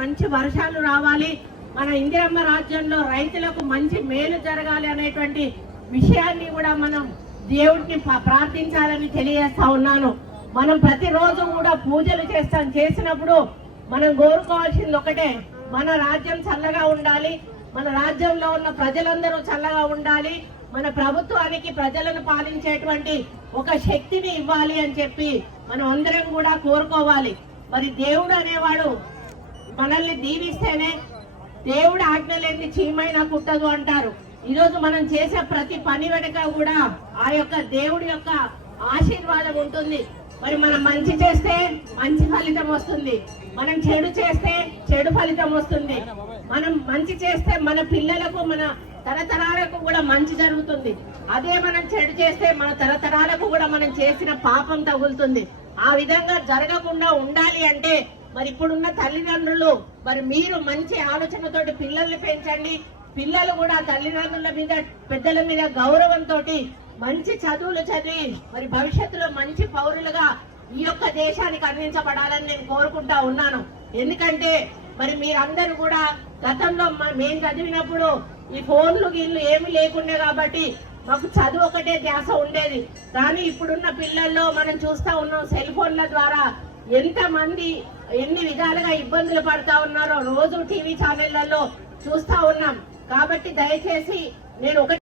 మంచి వర్షాలు రావాలి, మన ఇందిరమ్మ రాజ్యంలో రైతులకు మంచి మేలు జరగాలి అనేటువంటి విషయాన్ని కూడా మనం దేవుడిని ప్రార్థించాలని తెలియజేస్తా ఉన్నాను. మనం ప్రతిరోజు కూడా పూజలు చేసినప్పుడు మనం కోరుకోవాల్సింది ఒకటే, మన రాజ్యం చల్లగా ఉండాలి, మన రాజ్యంలో ఉన్న ప్రజలందరూ చల్లగా ఉండాలి, మన ప్రభుత్వానికి ప్రజలను పాలించేటువంటి ఒక శక్తిని ఇవ్వాలి అని చెప్పి మనం అందరం కూడా కోరుకోవాలి. మరి దేవుడు అనేవాడు మనల్ని దీవిస్తేనే, దేవుడు ఆజ్ఞ లేని చీమైనా కుట్టదు అంటారు. ఈరోజు మనం చేసే ప్రతి పని వెనుక కూడా ఆ యొక్క దేవుడి యొక్క ఆశీర్వాదం ఉంటుంది. మరి మనం మంచి చేస్తే మంచి ఫలితం వస్తుంది, మనం చెడు చేస్తే చెడు ఫలితం వస్తుంది. మనం మంచి చేస్తే మన పిల్లలకు, మన తరతరాలకు కూడా మంచి జరుగుతుంది. అదే మనం చెడు చేస్తే మన తరతరాలకు కూడా మనం చేసిన పాపం తగులుతుంది. ఆ విధంగా జరగకుండా ఉండాలి అంటే మరి ఇప్పుడున్న తల్లిదండ్రులు మరి మీరు మంచి ఆలోచనతోటి పిల్లల్ని పెంచండి. పిల్లలు కూడా తల్లిదండ్రుల మీద, పెద్దల మీద గౌరవంతో మంచి చదువులు చదివి మరి భవిష్యత్తులో మంచి పౌరులుగా ఈ యొక్క దేశానికి అందించబడాలని నేను కోరుకుంటా ఉన్నాను. ఎందుకంటే మరి మీరందరూ కూడా గతంలో మేము చదివినప్పుడు ఈ ఫోన్లు గీళ్ళు ఏమి లేకుండే కాబట్టి మాకు చదువు ఒకటే ధ్యాస ఉండేది. కానీ ఇప్పుడున్న పిల్లల్లో మనం చూస్తా ఉన్నాం, సెల్ ఫోన్ల ద్వారా ఎంతమంది ఎన్ని విధాలుగా ఇబ్బందులు పడతా ఉన్నారో రోజు టీవీ ఛానళ్లలో చూస్తా ఉన్నాం. కాబట్టి దయచేసి నేను